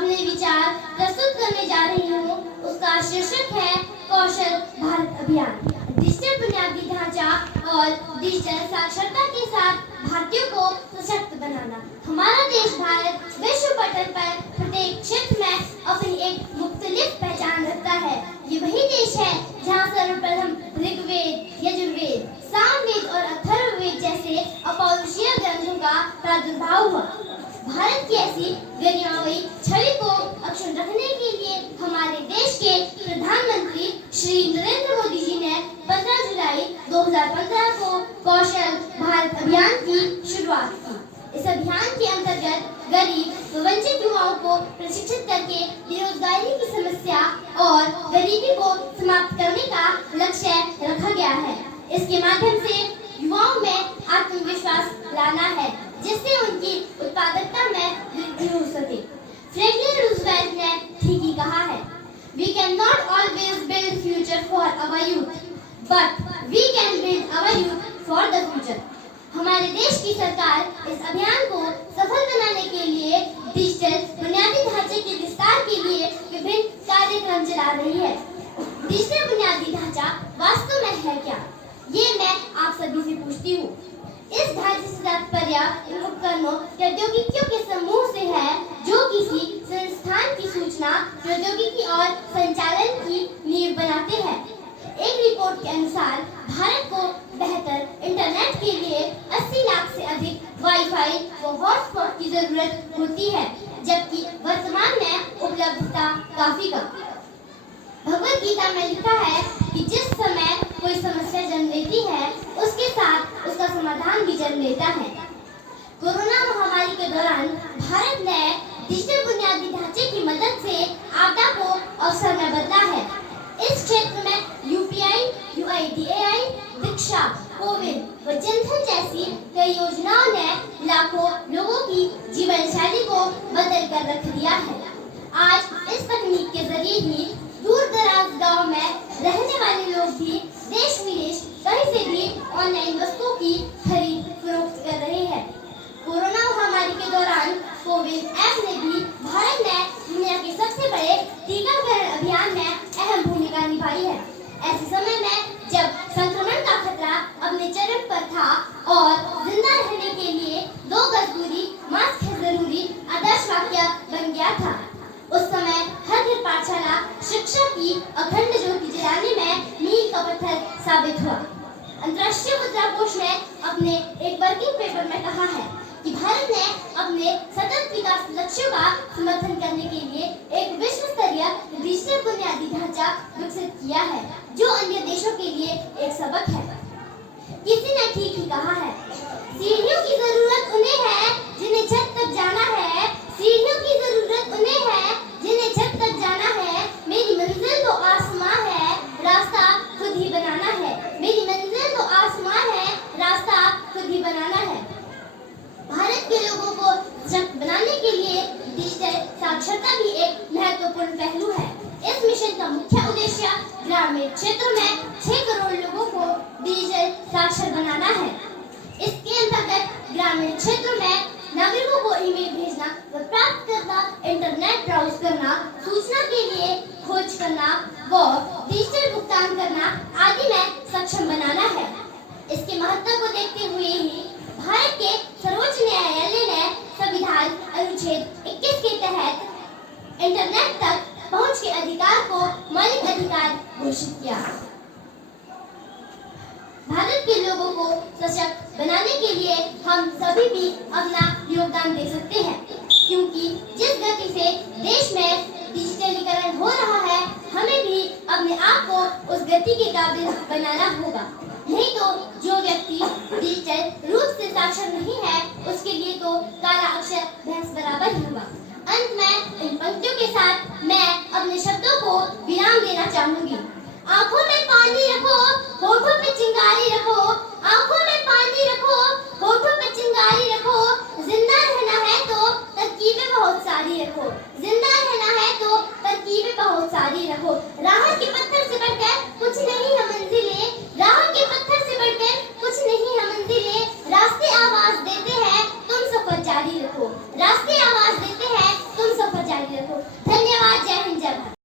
अपने विचार प्रस्तुत करने जा रही हूँ। उसका शीर्षक है कौशल भारत अभियान। डिजिटल बुनियादी ढांचा और डिजिटल साक्षरता के साथ भारतीयों को सशक्त बनाना। हमारा देश भारत विश्व पटल पर प्रत्येक क्षेत्र में अपनी एक मुख्तलिफ पहचान रखता है। ये वही देश है जहाँ सर्वप्रथम ऋग्वेद, यजुर्वेद, सामवेद और अथर्ववेद जैसे अपौरुषीय ग्रंथों का प्रादुर्भाव हुआ। भारत की ऐसी गरिमामयी छवि को अक्षुण्ण रखने के लिए हमारे देश के प्रधानमंत्री श्री नरेंद्र मोदी जी ने 15 जुलाई 2015 को कौशल भारत अभियान की शुरुआत की। इस अभियान के अंतर्गत गरीब व वंचित युवाओं को प्रशिक्षित करके बेरोजगारी की समस्या और गरीबी को समाप्त करने का लक्ष्य रखा गया है। इसके माध्यम से युवाओं में आत्मविश्वास लाना है, जिससे उनकी उत्पादकता में वृद्धि हो सके। फ्रैंकलिन रूजवेल्ट ने ठीक ही कहा है, We cannot always build future for our youth, but we can build our youth for the future. हमारे देश की सरकार इस अभियान को सफल बनाने के लिए डिजिटल बुनियादी ढांचे के विस्तार के लिए विभिन्न कार्यक्रम चला रही है। डिजिटल बुनियादी ढांचा वास्तव में है क्या? ये मैं आप सभी से पूछती हूँ। इस ढांचे से तात्पर्य इन उपकरणों प्रौद्योगिकियों के समूह से है जो किसी संस्थान की सूचना प्रौद्योगिकी और संचालन की नींव बनाते हैं। एक रिपोर्ट के अनुसार भारत को बेहतर इंटरनेट के लिए 80 लाख से अधिक वाईफाई व हॉटस्पॉट की जरूरत होती है, जबकि वर्तमान में उपलब्धता काफी कम। भगवद गीता में लिखा है कि जिस समय कोई समस्या जन्म लेती है, उसके साथ उसका समाधान भी जन्म लेता है। कोरोना महामारी के दौरान भारत ने डिजिटल बुनियादी ढांचे की मदद से आपदा को अवसर में बदला है। इस क्षेत्र में यूपीआई, यूआईडीएआई, दीक्षा, कोविन व जनधन जैसी कई योजनाओं ने लाखों लोगों की जीवन शैली को बदल कर रख दिया है। आज इस तकनीक के जरिए ही दूर दराज गाँव में रहने वाले लोग भी देश विदेश कहीं से भी ऑनलाइन वस्तुओं की खरीद फरोख्त कर रहे हैं। कोरोना महामारी के दौरान कोविन ऐप ने भी भारत में दुनिया के सबसे बड़े टीकाकरण अभियान में अहम भूमिका निभाई है। ऐसे समय में जब संक्रमण का खतरा अपने चरम पर था और जिंदा रहने के लिए 2 गज दूरी, मास्क है जरूरी आदर्श वाक्य बन गया था, उस समय हर घर पाठशाला शिक्षा की अखंड ज्योति जलाने में मील का पत्थर साबित हुआ। अंतर्राष्ट्रीय मुद्रा कोष ने अपने एक वर्किंग पेपर में कहा है कि भारत ने अपने सतत विकास लक्ष्यों का समर्थन करने के लिए एक विश्व स्तरीय डिजिटल बुनियादी ढांचा विकसित किया है, जो अन्य देशों के लिए एक सबक है। किसी ने ठीक ही कहा है, सीढ़ियों की जरूरत उन्हें है जिन्हें छत तक जाना है, सीढ़ियों की जरूरत उन्हें है जिन्हें छत तक जाना है। मेरी मंजिल तो आसमां है, रास्ता खुद ही बनाना है। मेरी मंजिल तो आसमां है, रास्ता खुद ही बनाना है। भारत के लोगों को सशक्त बनाने के लिए डिजिटल साक्षरता भी एक महत्वपूर्ण पहलू है। इस मिशन का मुख्य उद्देश्य ग्रामीण क्षेत्रों में 6 करोड़ लोगों को डिजिटल साक्षर बनाना है। इसके अंतर्गत ग्रामीण क्षेत्रों में नागरिकों को ईमेल भेजना व प्राप्त करना, इंटरनेट ब्राउज करना, सूचना के लिए खोज करना व डिजिटल भुगतान करना आदि में सक्षम बनाना है। इसके महत्व को देखते हुए ही भारत के सर्वोच्च न्यायालय ने संविधान अनुच्छेद 21 के तहत इंटरनेट तक पहुंच के अधिकार को मौलिक अधिकार घोषित किया। भारत के लोगों को सशक्त बनाने के लिए हम सभी भी अपना योगदान दे सकते हैं, क्योंकि जिस गति से देश में डिजिटलीकरण हो रहा है, हमें भी अपने आप को उस गति के काबिल बनाना होगा। नहीं तो जो व्यक्ति डिजिटल रूप से साक्षर नहीं है, उसके लिए तो काला अक्षर भैंस बराबर ही होगा। अंत में इन पंक्तियों के साथ मैं अपने शब्दों को विराम देना चाहूंगी। आंखों में पानी रखो, होठों पे चिंगारी रखो, आंखों में पानी रखो, होठों पे चिंगारी रखो। जिंदा रहना है तो तरकीबें बहुत सारी रखो, जिंदा रहना है तो तरकीबें बहुत सारी रखो। राहत के